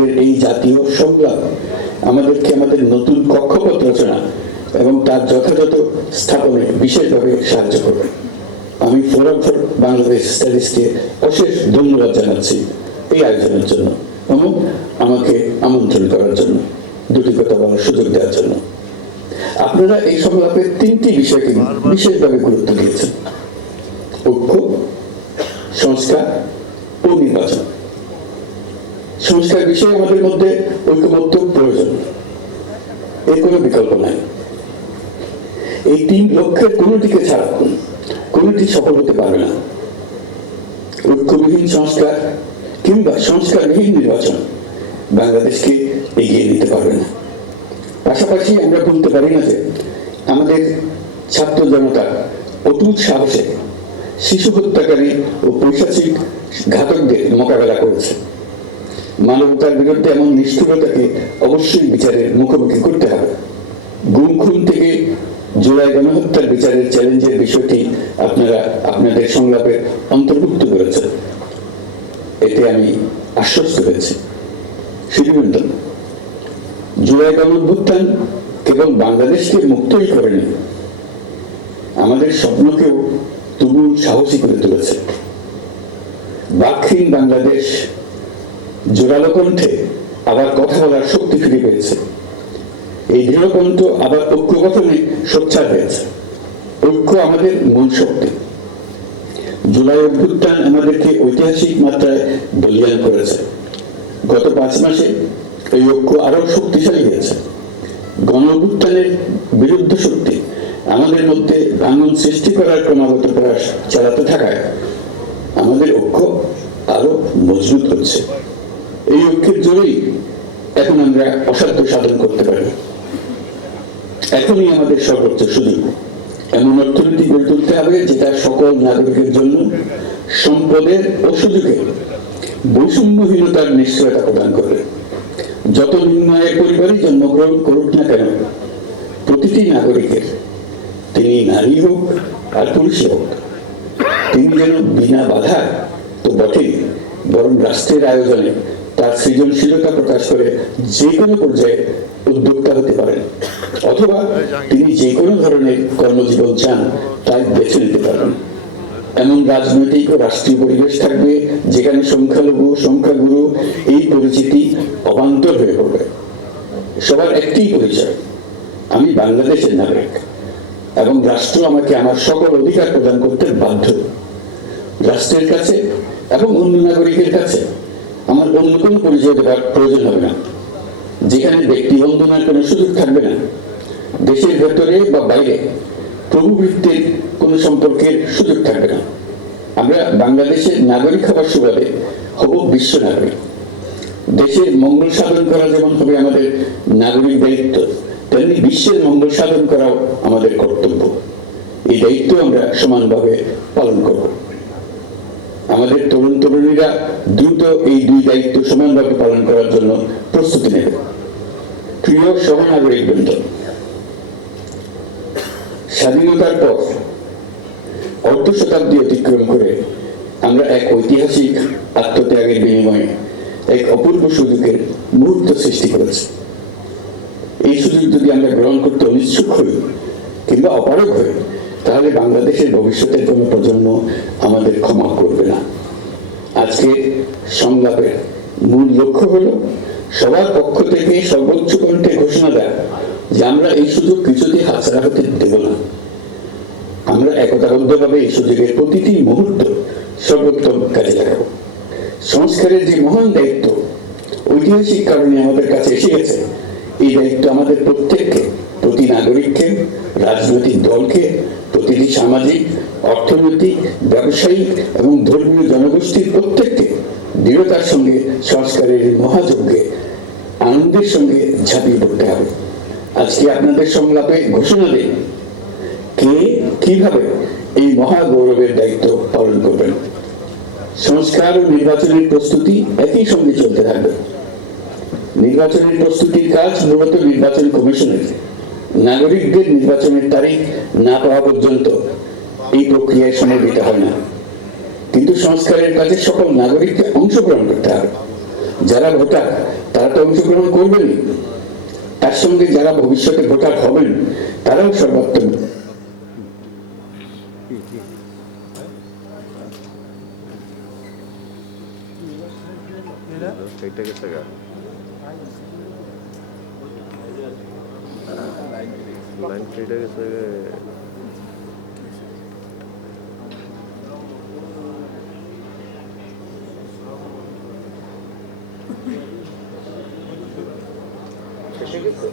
আমাদের এই জাতীয় সংগ্রাম, আমাদেরকে আমাদের নতুন কক্ষপথ রচনা এবং তার যথাযথ স্থাপনে বিশেষভাবে সাহায্য করবে। আমি ফোরাম ফর বাংলাদেশ স্টাডিজকে অশেষ ধন্যবাদ জানাচ্ছি এই আয়োজনের জন্য এবং আমাকে আমন্ত্রণ করার জন্য, দুটি কথা বলার সুযোগ দেওয়ার জন্য। আপনারা এই সংলাপের তিনটি বিষয়কে বিশেষভাবে গুরুত্ব দিয়েছেন। ঐক্য, সংস্কার ও নির্বাচন। সংস্কার বিষয়ে আমাদের মধ্যে ঐক্যবদ্ধ প্রয়োজন। এর কোনো বিকল্প নাই। এই তিন লক্ষ্যের কোনোটিকে ছাড়া কোনোটি সফল হতে পারবে না। ঐক্যবিহীন সংস্কার কিংবা সংস্কারবিহীন নির্বাচন বাংলাদেশকে এগিয়ে নিতে পারবে না। পাশাপাশি আমরা বলতে পারি না যে আমাদের ছাত্র জনতা অটুট সাহসে শিশু হত্যাকারী ও পৈশাচিক ঘাতকদের মোকাবেলা করেছে। মানবতার বিরুদ্ধে এমন নিষ্ঠুরতাকে অবশ্যই বিচারের মুখোমুখি করতে হবে। গুম খুন থেকে জুলাই গণহত্যার বিচারের চ্যালেঞ্জের বিষয়টি আপনারা আপনাদের সংলাপে অন্তর্ভুক্ত করেছেন। এতে আমি আশ্বস্ত হয়েছি। শুধুবৃন্দ জুলাই গণঅভ্যুত্থান কেবল বাংলাদেশকে মুক্তই করেনি, আমাদের স্বপ্নকেও তুমুল সাহসী করে তুলেছে। বাকহীন বাংলাদেশ জোরালো কণ্ঠে আবার কথা বলার শক্তি ফিরে পেয়েছে। এই দৃঢ়কণ্ঠ আবার ঐক্য গঠনে সোচ্চার হয়েছে। ঐক্য আমাদের মূল শক্তি। জুলাই অভ্যুত্থান আমাদেরকে ঐতিহাসিক মাত্রায় বলিয়ান করেছে। গত পাঁচ মাসে এই ঐক্য আরও শক্তিশালী হয়েছে। গণ অভ্যুত্থানের বিরুদ্ধ শক্তি আমাদের মধ্যে ভাঙন সৃষ্টি করার ক্রমাগত প্রয়াস চালাতে থাকায় আমাদের ঐক্য আরও মজবুত হচ্ছে। এখন আমরা অসাধ্য সাধন করতে পারি। এখনই আমাদের সর্বোচ্চ সুযোগ। এমন অর্থনীতি গড়ে তুলতে হবে যেটা সকল নাগরিকের জন্য সম্পদের ও সুযোগের বৈষম্যহীনতার নিশ্চয়তা প্রদান করবে। যত নিম্ন পরিবারই জন্মগ্রহণ করুক না কেন, প্রতিটি নাগরিকের তিনি নারী হোক আর পুরুষই হোক, তিনি যেন বিনা বাধা তো বটেই, বরং রাষ্ট্রের আয়োজনে তার সৃজনশীলতা প্রকাশ করে যে কোনো পর্যায়ে উদ্যোক্তা হতে পারেন। অথবা তিনি যে কোনো ধরনের কর্মজীবন চান, তাই বেছে নিতে পারেন। এমন রাজনৈতিক ও রাষ্ট্রীয় পরিবেশ থাকবে যেখানে সংখ্যালঘু, সংখ্যাগুরু এই পরিচিতি অবান্তর হয়ে পড়বে। সবার একটি পরিচয়, আমি বাংলাদেশের নাগরিক এবং রাষ্ট্র আমাকে আমার সকল অধিকার প্রদান করতে বাধ্য। রাষ্ট্রের কাছে এবং অন্য নাগরিকের কাছে কোনো পরিচয় দেওয়ার প্রয়োজন হবে না। যেখানে ব্যক্তি বন্ধনার কোনো সুযোগ থাকবে না। দেশের ভেতরে বা বাইরে প্রভুবৃত্তির কোনো সম্পর্কের সুযোগ থাকবে না। আমরা বাংলাদেশের নাগরিক হবার সুবাদে হব বিশ্ব নাগরিক। দেশের মঙ্গল সাধন করা যেমন হবে আমাদের নাগরিক দায়িত্ব, তেমনি বিশ্বের মঙ্গল সাধন করাও আমাদের কর্তব্য। এই দায়িত্ব আমরা সমানভাবে পালন করব। আমাদের তরুণ তরুণীরা দ্রুত এই দুই দায়িত্ব সমানভাবে পালন করার জন্য প্রস্তুতি নেবে। প্রিয় সহনাগরিক বৃন্দ স্বাধীনতার পর অর্ধ শতাব্দী অতিক্রম করে আমরা এক ঐতিহাসিক আত্মত্যাগের বিনিময়ে এক অপূর্ব সুযোগের মুহূর্ত সৃষ্টি করেছি। এই সুযোগ যদি আমরা গ্রহণ করতে অনিচ্ছুক হই কিংবা অপারগ হই, তাহলে বাংলাদেশের ভবিষ্যতের কোনো প্রজন্ম আমাদের ক্ষমা করবে না। আজকে সংলাপের মূল লক্ষ্য হলো, সবার পক্ষ থেকে সর্বোচ্চ কণ্ঠে ঘোষণা দেয় যে আমরা এই সুযোগ কিছুতেই হাতছাড়া হতে দেব না। আমরা একতাবদ্ধভাবে এই সুযোগের প্রতিটি মুহূর্ত সর্বোত্তম কাজে লাগাবো। সংস্কারের যে মহান দায়িত্ব, ঐতিহাসিক কারণে আমাদের কাছে এসে গেছে। এই দায়িত্ব আমাদের প্রত্যেককে, প্রতি নাগরিককে, রাজনৈতিক দলকে, প্রতিটি সামাজিক অর্থনৈতিক ব্যবসায়িক এবং ধর্মীয় জনগোষ্ঠীর প্রত্যেককে দৃঢ়তার সঙ্গে, সংস্কারের মহাযজ্ঞে, আনন্দের সঙ্গে ঝাঁপিয়ে পড়তে হবে। আজকে আপনাদের সংলাপে ঘোষণা দিন কে কীভাবে এই মহা গৌরবের দায়িত্ব পালন করবেন? সংস্কার ও নির্বাচনের প্রস্তুতি একই সঙ্গে চলতে থাকবে। নির্বাচনের প্রস্তুতির কাজ মূলত নির্বাচন কমিশনের। নাগরিকদের নির্বাচনের তারিখ না পাওয়া পর্যন্ত এই প্রক্রিয়ায় সময় দিতে হয় না। কিন্তু সংস্কারের কাজে সকল নাগরিককে অংশগ্রহণ করতে হবে। যারা ভোটার, তারা তো অংশগ্রহণ করবেন তার সঙ্গে যারা ভবিষ্যতে ভোটার হবেন, তারাও সর্বাত্মক লাইন গেছে। Chega e foi.